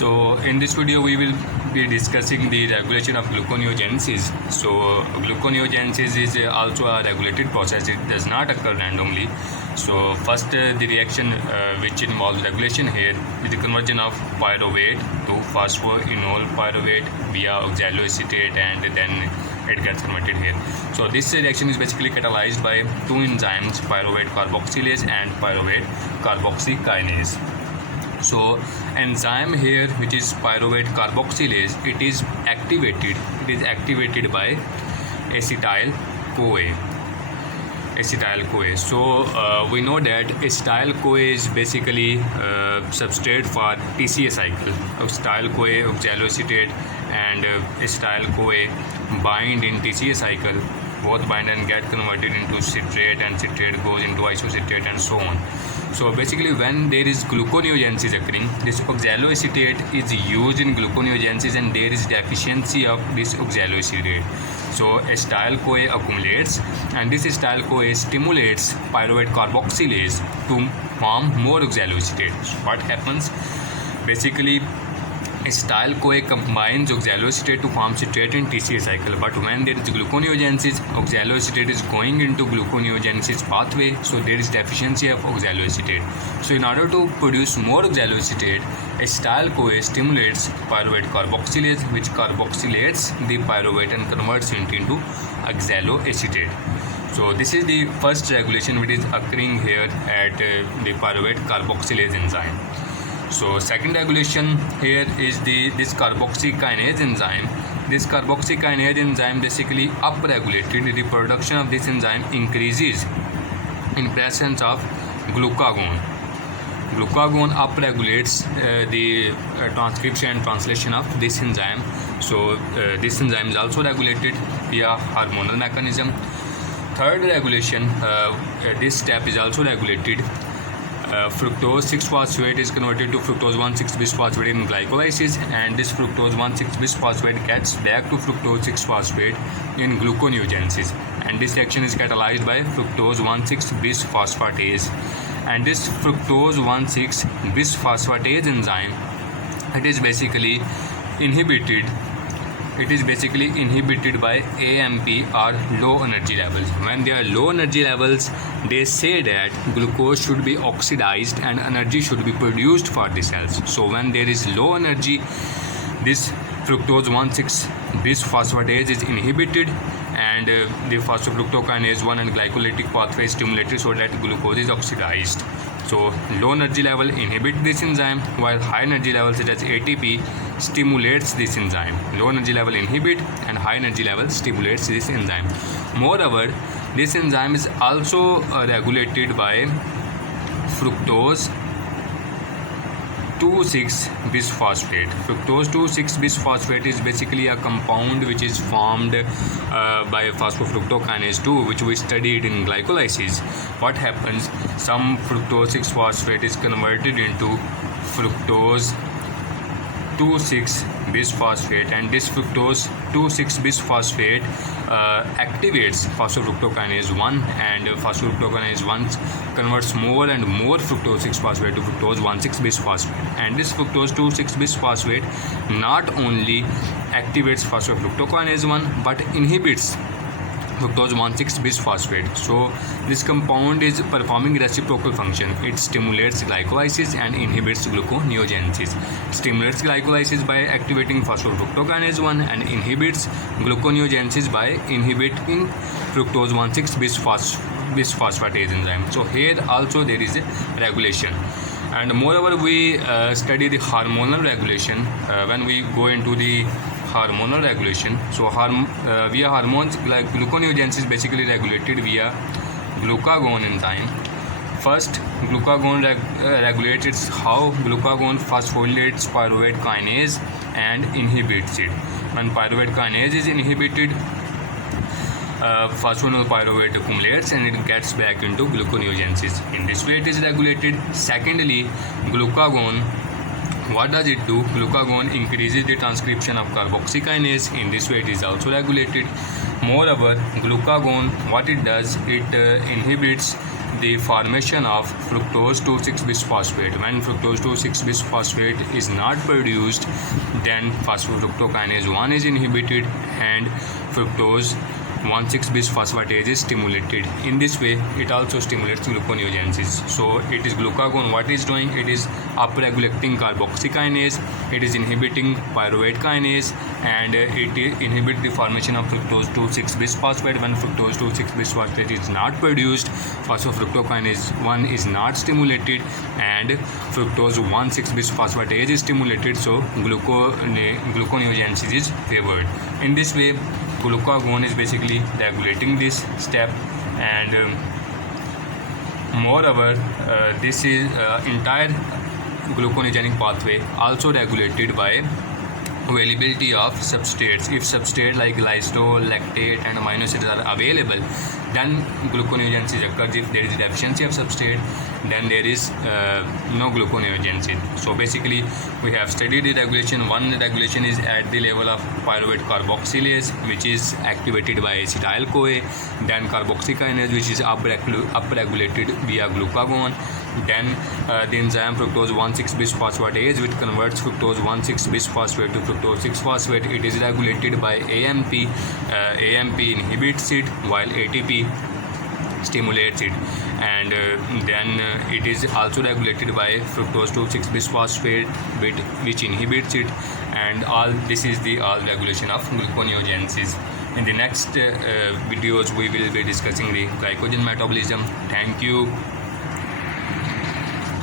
So in this video we will be discussing the regulation of gluconeogenesis. So gluconeogenesis is also a regulated process. It does not occur randomly. So first the reaction which involves regulation here is the conversion of pyruvate to phosphoenol pyruvate via oxaloacetate, and then it gets converted here. So this reaction is basically catalyzed by two enzymes, pyruvate carboxylase and pyruvate carboxykinase. So enzyme here, which is pyruvate carboxylase, it is activated by acetyl CoA. So we know that acetyl CoA is basically substrate for TCA cycle. Acetyl CoA, oxaloacetate and acetyl CoA bind in TCA cycle, both bind and get converted into citrate, and citrate goes into isocitrate and so on. So basically when there is gluconeogenesis occurring, this oxaloacetate is used in gluconeogenesis and there is deficiency of this oxaloacetate. So acetyl CoA accumulates and this acetyl CoA stimulates pyruvate carboxylase to form more oxaloacetate. So what happens? Basically acetyl CoA combines oxaloacetate to form citrate in TCA cycle, but when there is gluconeogenesis, oxaloacetate is going into gluconeogenesis pathway, so there is deficiency of oxaloacetate. So in order to produce more oxaloacetate, acetyl CoA stimulates pyruvate carboxylase, which carboxylates the pyruvate and converts it into oxaloacetate. So this is the first regulation which is occurring here at the pyruvate carboxylase enzyme. So second regulation here is this carboxykinase enzyme. This carboxykinase enzyme basically upregulated. The production of this enzyme increases in presence of glucagon. Glucagon upregulates the transcription and translation of this enzyme. So this enzyme is also regulated via hormonal mechanism. Third regulation, this step is also regulated. Fructose 6-phosphate is converted to fructose 1,6-bisphosphate in glycolysis, and this fructose 1,6-bisphosphate gets back to fructose 6-phosphate in gluconeogenesis, and this reaction is catalyzed by fructose 1,6-bisphosphatase. And this fructose 1,6-bisphosphatase enzyme, it is basically inhibited by AMP or low energy levels. When there are low energy levels, they say that glucose should be oxidized and energy should be produced for the cells. So when there is low energy, this fructose 1,6-bisphosphatase is inhibited and the phosphofructokinase 1 and glycolytic pathway is stimulated so that glucose is oxidized. So low energy level inhibit this enzyme, while high energy level such as ATP stimulates this enzyme. Low energy level inhibit and high energy level stimulates this enzyme. Moreover, this enzyme is also regulated by fructose 2,6-bisphosphate. Fructose 2,6-bisphosphate is basically a compound which is formed by phosphofructokinase 2, which we studied in glycolysis. What happens? Some fructose 6-phosphate is converted into fructose 2,6-bisphosphate, and this fructose 2,6-bisphosphate activates phosphofructokinase 1, and phosphofructokinase 1 converts more and more fructose 6-phosphate to fructose 1,6-bisphosphate. And this fructose 2,6-bisphosphate not only activates phosphofructokinase 1 but inhibits fructose 1,6-bisphosphate. So this compound is performing reciprocal function. It stimulates glycolysis and inhibits gluconeogenesis. It stimulates glycolysis by activating phosphofructokinase 1 and inhibits gluconeogenesis by inhibiting fructose 1,6-bisphosphatase enzyme. So here also there is a regulation. And moreover, we study the hormonal regulation when we go into the hormonal regulation. So via hormones, like gluconeogenesis is basically regulated via glucagon enzyme. First, glucagon regulates how glucagon phosphorylates pyruvate kinase and inhibits it. When pyruvate kinase is inhibited, phosphoenol pyruvate accumulates and it gets back into gluconeogenesis. In this way it is regulated. Secondly, glucagon, what does it do? Glucagon increases the transcription of carboxykinase. In this way it is also regulated. Moreover, glucagon, what it does, it inhibits the formation of fructose 2,6-bisphosphate. When fructose 2,6-bisphosphate is not produced, then phosphofructokinase 1 is inhibited and fructose 1,6-bisphosphatase is stimulated. In this way, it also stimulates gluconeogenesis. So it is glucagon. What is doing? It is upregulating carboxykinase. It is inhibiting pyruvate kinase, and it inhibits the formation of fructose 2,6-bisphosphate. When fructose 2,6-bisphosphate is not produced, phosphofructokinase 1 is not stimulated, and fructose 1,6-bisphosphatase is stimulated. So gluconeogenesis is favored. In this way, glucagon is basically regulating this step, and moreover, this is entire gluconeogenic pathway also regulated by availability of substrates. If substrate like glycerol, lactate and amino acids are available, then gluconeogenesis occurs. If there is deficiency of substrate, then there is no gluconeogenesis. So basically, we have studied the regulation. One regulation is at the level of pyruvate carboxylase, which is activated by acetyl-CoA. Then carboxykinase, which is upregulated via glucagon. Then the enzyme fructose 1,6-bisphosphatase, which converts fructose 1,6-bisphosphate to fructose 6-phosphate. It is regulated by AMP. AMP inhibits it while ATP stimulates it, and then it is also regulated by fructose 2,6-bisphosphate, which inhibits it, and all this is the all regulation of gluconeogenesis. In the next videos, we will be discussing the glycogen metabolism. Thank you.